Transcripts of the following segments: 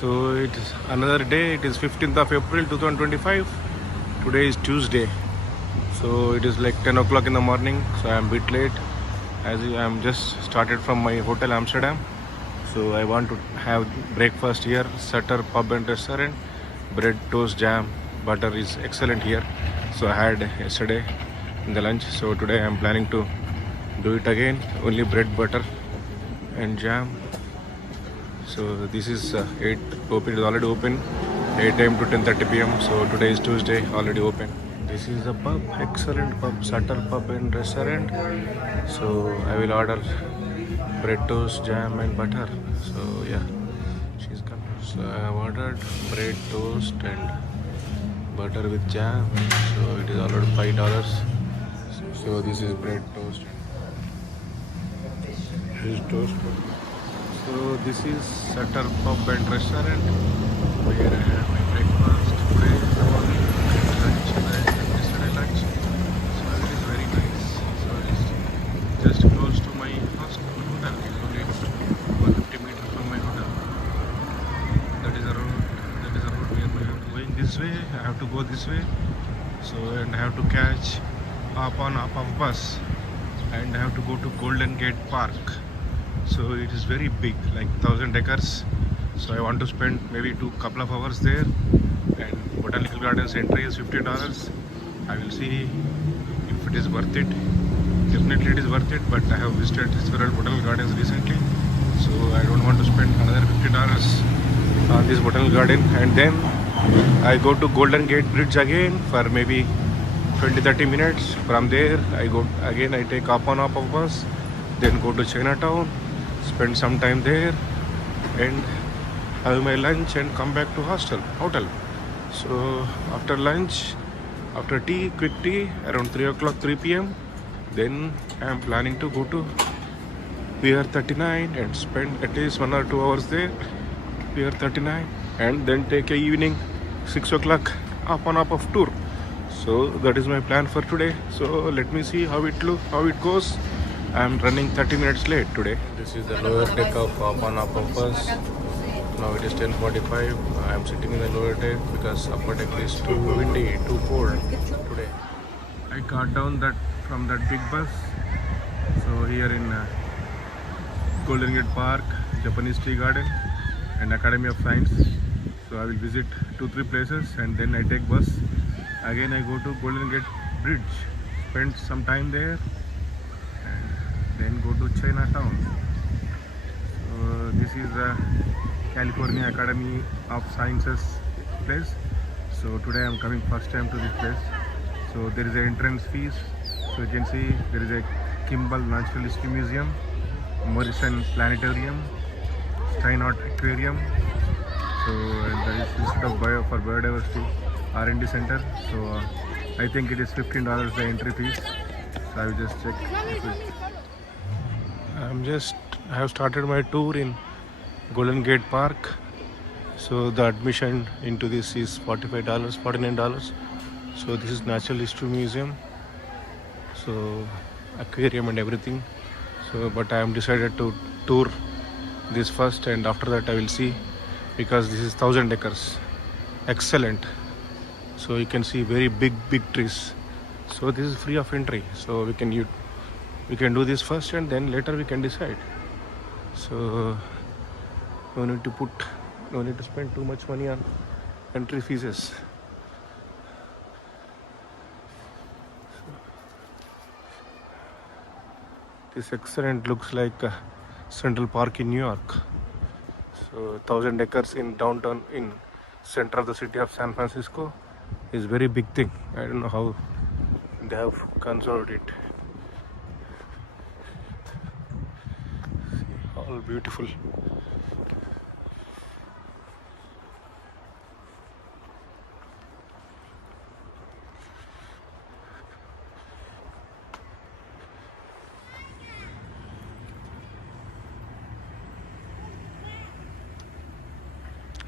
So it is another day. It is 15th of April 2025. Today is Tuesday. So it is like 10 o'clock in the morning. So I am a bit late as I am just started from my hotel Amsterdam. So I want to have breakfast here. Sutter Pub and Restaurant. Bread, toast, jam, butter is excellent here. So I had yesterday in the lunch. So today I am planning to do it again. Only bread, butter and jam. So this is 8 open. It is already open 8 a.m. to 10:30 p.m. So today is Tuesday, already open. This is a pub, excellent pub, Sutter Pub and Restaurant. So I will order bread, toast, jam and butter. So yeah, she's coming. So I have ordered bread, toast and butter with jam. So it is already $5. So this is bread, toast. This is toast. So this is Sutter Pub and Restaurant where I have my breakfast today, morning, lunch, and yesterday lunch. So it is very nice. So it's just close to my hotel. It is only 150 meters from my hotel. That is a road. That is a road where I have to go in this way. I have to go this way. So and I have to catch up of bus, and I have to go to Golden Gate Park. So it is very big, like 1,000 acres. So I want to spend maybe couple of hours there. And Botanical Gardens entry is $50. I will see if it is worth it. Definitely it is worth it, but I have visited several Botanical Gardens recently. So I don't want to spend another $50 on this Botanical Garden. And then I go to Golden Gate Bridge again for maybe 20-30 minutes. From there I go again, I take up of bus, then go to Chinatown, spend some time there and have my lunch and come back to hotel. So after lunch, after tea, quick tea, around 3 p.m, then I am planning to go to Pier 39 and spend at least 1 or 2 hours there, Pier 39, and then take a evening 6 o'clock up of tour. So that is my plan for today. So let me see how it goes. I am running 30 minutes late today. This is the lower deck of of bus. Now it is 10:45. I am sitting in the lower deck because upper deck is too windy, too cold today. I got down from that big bus. So here in Golden Gate Park, Japanese Tea Garden and Academy of Science. So I will visit 2-3 places and then I take bus. Again I go to Golden Gate Bridge, spend some time there, then go to Chinatown. So this is the California Academy of Sciences place. So today I am coming first time to this place. So there is an entrance fees. So you can see there is a Kimball Natural History Museum, Morrison Planetarium, Steinert Aquarium. So there is Institute of for Biodiversity R&D Center. So I think it is $15 the entry fees. So I will just check if it. I have started my tour in Golden Gate Park. So the admission into this is $45, $49. So this is Natural History Museum. So aquarium and everything. So but I am decided to tour this first, and after that I will see, because this is 1,000 acres. Excellent. So you can see very big trees. So this is free of entry. So we can do this first and then later we can decide. So no need to spend too much money on entry fees. This excellent looks like Central Park in New York. So 1,000 acres in downtown, in center of the city of San Francisco, is very big thing. I don't know how they have conserved it. All beautiful.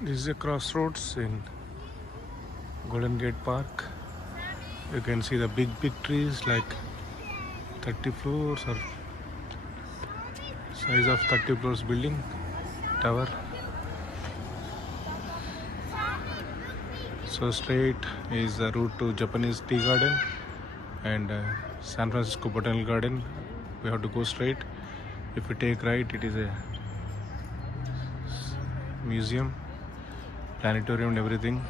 This is a crossroads in Golden Gate Park. You can see the big trees, like 30 floors or size of 30 floors building tower. So straight is the route to Japanese Tea Garden and San Francisco Botanical Garden. We have to go straight. If we take right, it is a museum, planetarium and everything.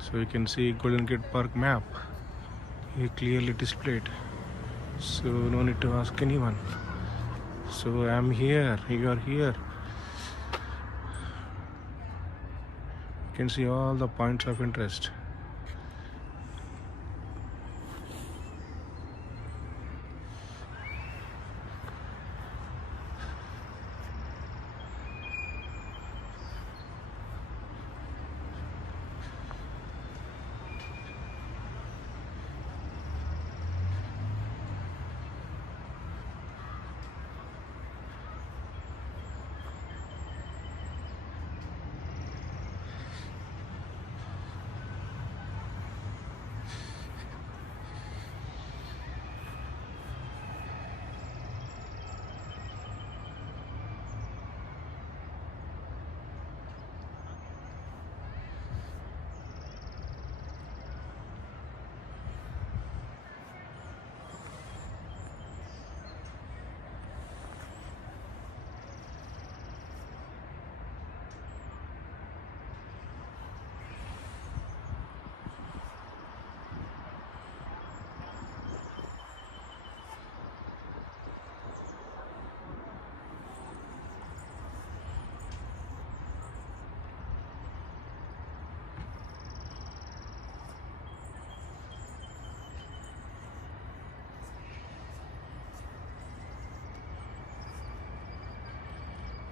So you can see Golden Gate Park map here clearly displayed. So no need to ask anyone. So I'm here, you are here. You can see all the points of interest.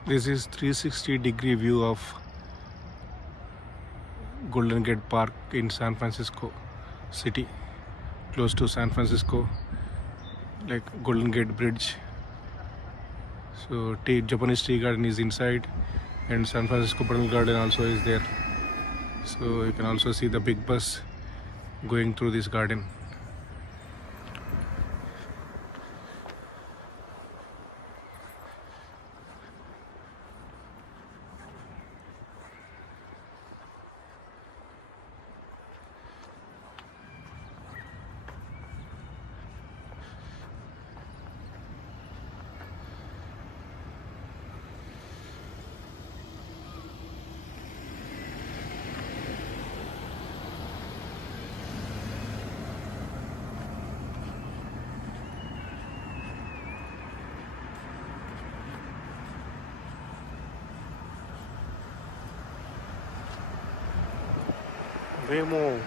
This is 360-degree view of Golden Gate Park in San Francisco city, close to San Francisco, like Golden Gate Bridge. So Japanese Tea Garden is inside and San Francisco Botanical Garden also is there. So you can also see the big bus going through this garden. Waymo.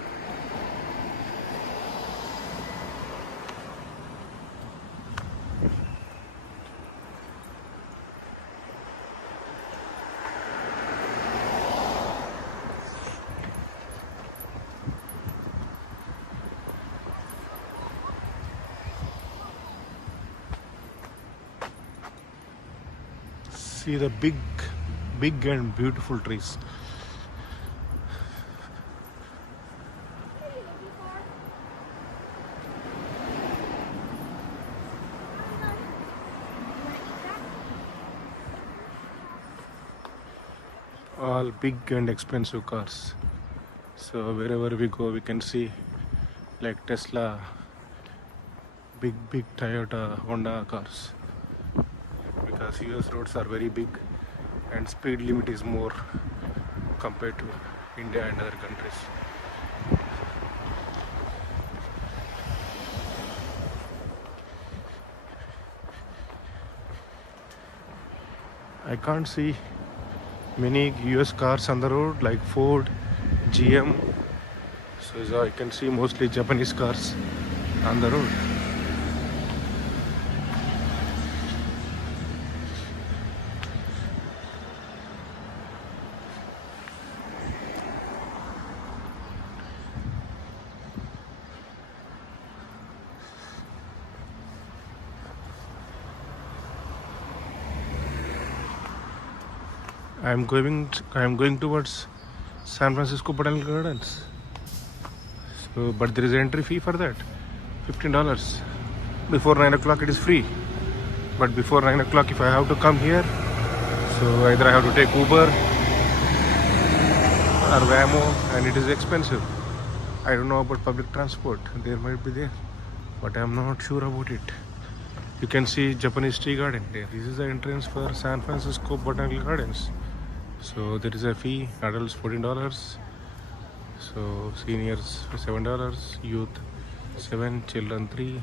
See the big and beautiful trees. All big and expensive cars. So wherever we go, we can see like Tesla, big Toyota, Honda cars. Because US roads are very big and speed limit is more compared to India and other countries. I can't see many US cars on the road like Ford, GM. So I can see mostly Japanese cars on the road. I am going towards San Francisco Botanical Gardens. So, but there is an entry fee for that, $15. Before 9 o'clock it is free. But before 9 o'clock, if I have to come here, so either I have to take Uber, or Waymo, and it is expensive. I don't know about public transport. There might be there, but I'm not sure about it. You can see Japanese tea garden there. This is the entrance for San Francisco Botanical Gardens. So there is a fee. Adults $14. So seniors $7, youth 7, children 3.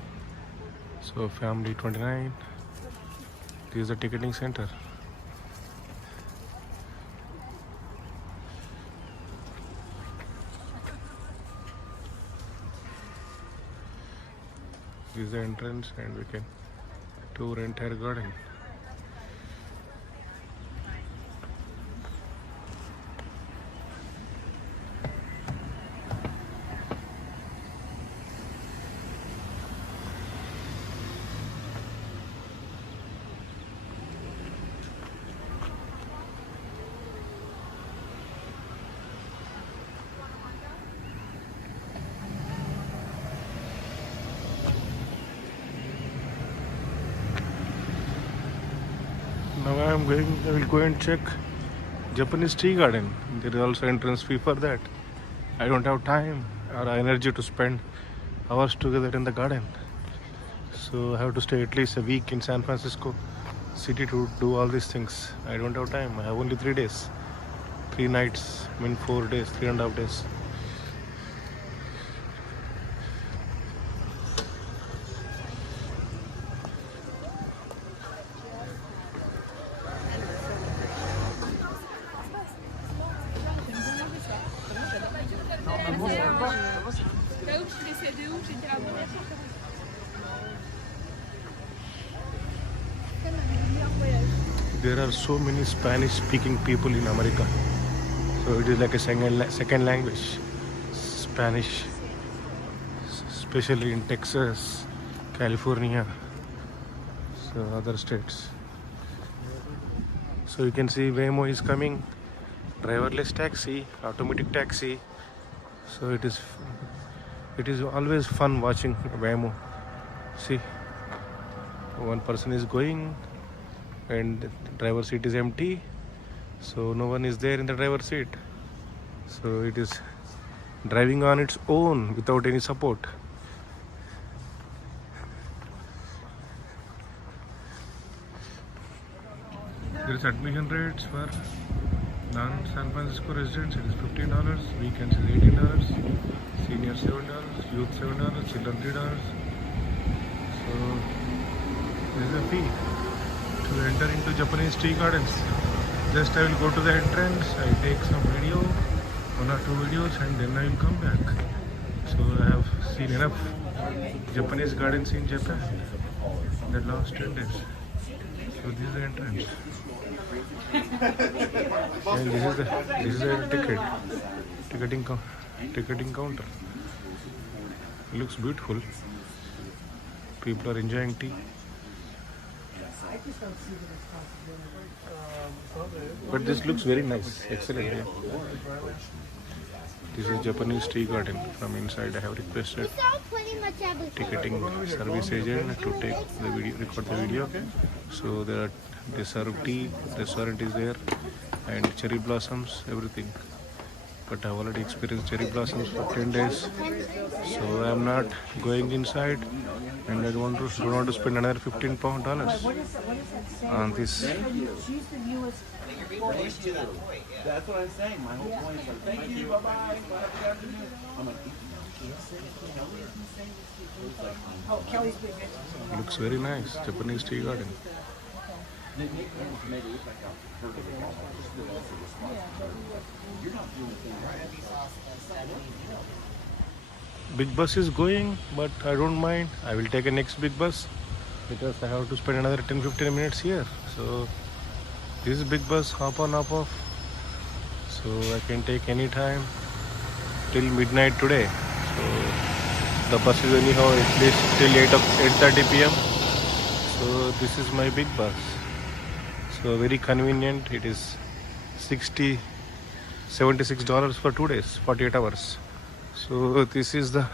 So family 29. This is the ticketing center. This is the entrance, and we can tour entire garden. Now I will go and check Japanese tea garden. There is also entrance fee for that. I don't have time or energy to spend hours together in the garden. So I have to stay at least a week in San Francisco city to do all these things. I don't have time. I have only 3 days. 3 nights, 4 days, 3.5 days. There are so many Spanish-speaking people in America, so it is like a second language. Spanish, especially in Texas, California, so other states. So you can see Waymo is coming, driverless taxi, automatic taxi. So it is always fun watching Waymo. See, one person is going, and the driver seat is empty, so no one is there in the driver's seat. So it is driving on its own without any support. There is admission rates for non-San Francisco residents. It is $15, weekends is $18, seniors $7, youth $7, children $3. So there is a fee to enter into Japanese tea gardens. Just I will go to the entrance, I take some video, 1 or 2 videos, and then I will come back. So I have seen enough Japanese gardens in Japan in the last 10 days. So this is the entrance. And this is the ticketing counter. It looks beautiful. People are enjoying tea. But this looks very nice, excellent. Yeah. This is Japanese tea garden. From inside I have requested ticketing service agent to take the video, record the video. So they serve tea, restaurant is there, and cherry blossoms, everything. But I have already experienced cherry blossoms for 10 days. So I am not going inside, and I don't want to spend another $15 on this. That's what I'm saying. My whole point is like, thank you, bye-bye. I'm like, Looks very nice, Japanese tea garden. Big bus is going, but I don't mind. I will take a next big bus because I have to spend another 10-15 minutes here. So this is big bus, hop on, hop off. So I can take any time till midnight today. So the bus is anyhow at least till 8:30 p.m. So this is my big bus. So very convenient. It is $76 for 2 days, 48 hours. So this is the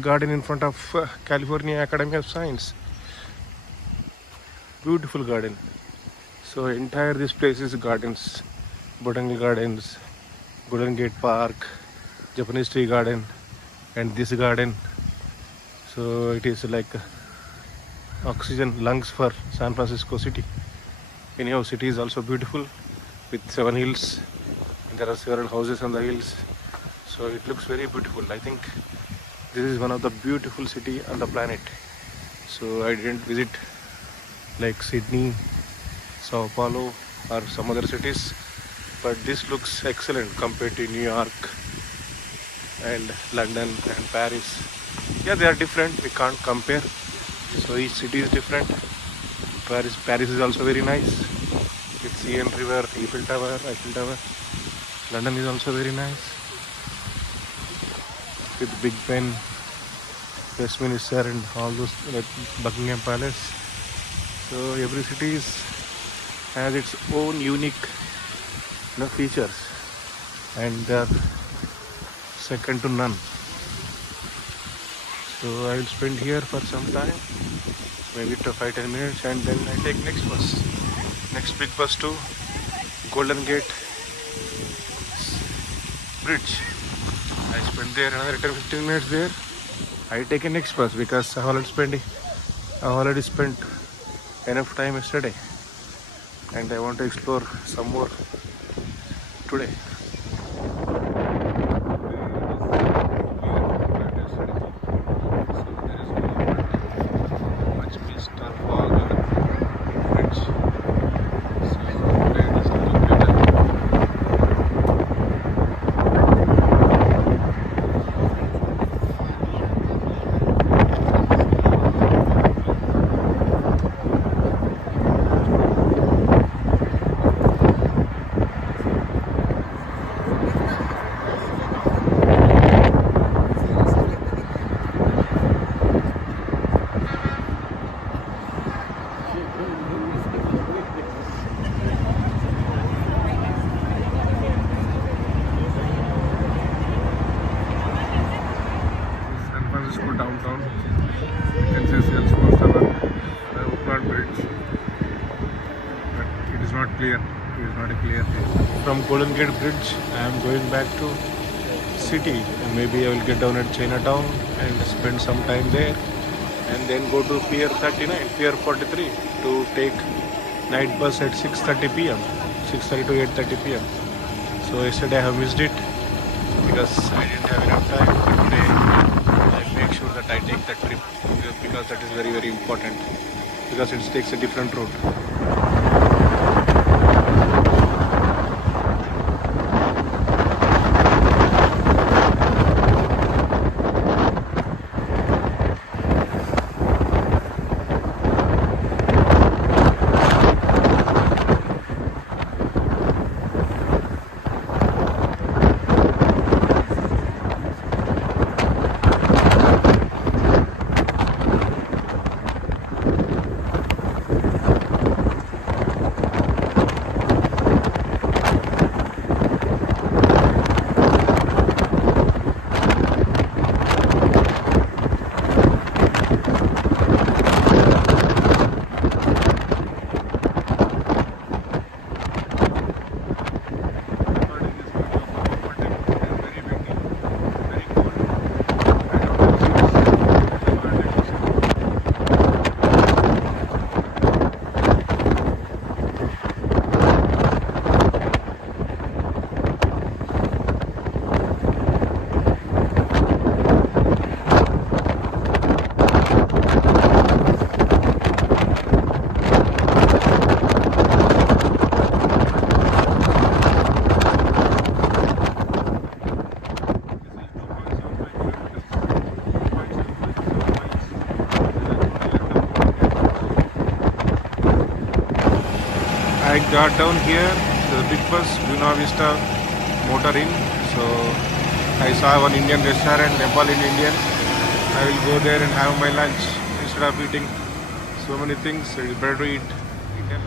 garden in front of California Academy of Science. Beautiful garden. So entire this place is gardens. Botanical Gardens, Golden Gate Park, Japanese Tree Garden, and this garden. So it is like oxygen lungs for San Francisco city. Anyhow, city is also beautiful with 7 hills. There are several houses on the hills, so it looks very beautiful. I think this is one of the beautiful city on the planet. So I didn't visit like Sydney, Sao Paulo or some other cities, but this looks excellent compared to New York and London and Paris. Yeah, they are different, we can't compare. So each city is different. Paris is also very nice with Seine River, Eiffel Tower. London is also very nice with Big Ben, Westminster and all those, like Buckingham Palace. So every city has its own unique features, and they are second to none. So I will spend here for some time, maybe to 5-10 minutes, and then I take next big bus to Golden Gate Bridge. I spend there another 10-15 minutes there. I take a next bus because I already spent enough time yesterday, and I want to explore some more today. Downtown, you can see Salesforce Tower, the Oakland Bridge, but it is not clear. It is not a clear place. From Golden Gate Bridge, I am going back to city, and maybe I will get down at Chinatown and spend some time there, and then go to Pier 43 to take night bus at 6:30 p.m. 6:30 to 8:30 p.m. So yesterday I have missed it because I didn't have enough time. Today make sure that I take that trip because that is very, very important, because it takes a different route. I got down here, the big bus, Buena Vista Motor Inn. So I saw one Indian restaurant, Nepali Indian. I will go there and have my lunch instead of eating so many things. It is better to eat Indian.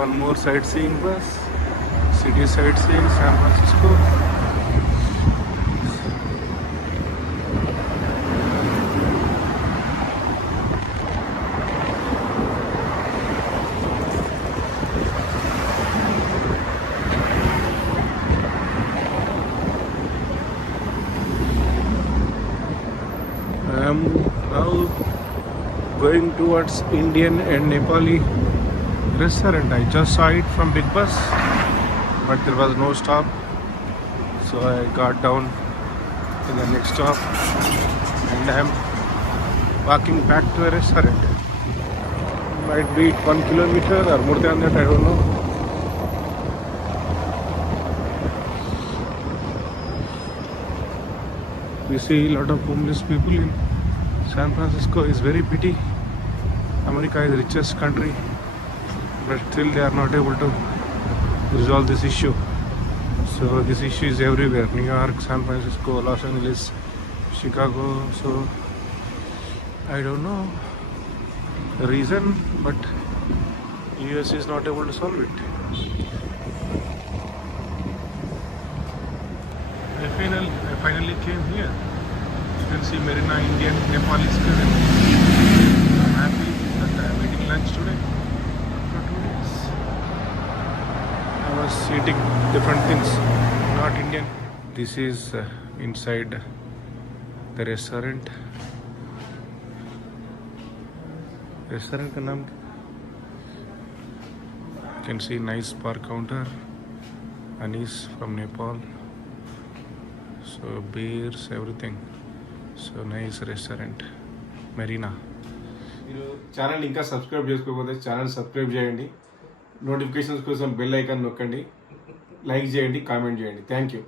one more sightseeing bus. City sightseeing San Francisco. I am now going towards Indian and Nepali restaurant. I just saw it from Big Bus, but there was no stop, so I got down in the next stop and I am walking back to a restaurant. Might be 1 kilometer or more than that, I don't know. We see a lot of homeless people in San Francisco. Is very pity. America is the richest country, but still they are not able to resolve this issue. So this issue is everywhere: New York, San Francisco, Los Angeles, Chicago. So I don't know the reason, but US is not able to solve it. I finally came here. You can see Marina Indian Nepalese cuisine. I'm happy that I am eating lunch today. After 2 days, I was eating different things, not Indian. This is inside the restaurant. Restaurant का नाम? You can see nice bar counter. Anis from Nepal. So beers, everything. So nice restaurant. Marina. మీరు channel ఇంకా subscribe చేసుకోకపోతే channel subscribe చేయండి, notifications కోసం bell icon నొక్కండి, like చేయండి, comment చేయండి. Thank you.